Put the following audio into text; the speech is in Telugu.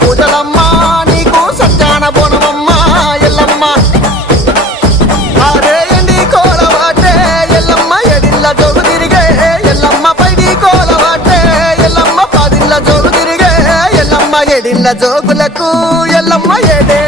పూజలమ్మా నీకు సజ్జాన బోనమమ్మా ఎల్లమ్మ ఆరేయండి కోలవాటే ఎల్లమ్మ ఎడిల్ల జోగు తిరిగే ఎల్లమ్మ పైడి కోలవాటే ఎల్లమ్మ పదిల్ల జోగు తిరిగే ఎల్లమ్మ ఎడిల్ల జోగులకు ఎల్లమ్మ ఏడే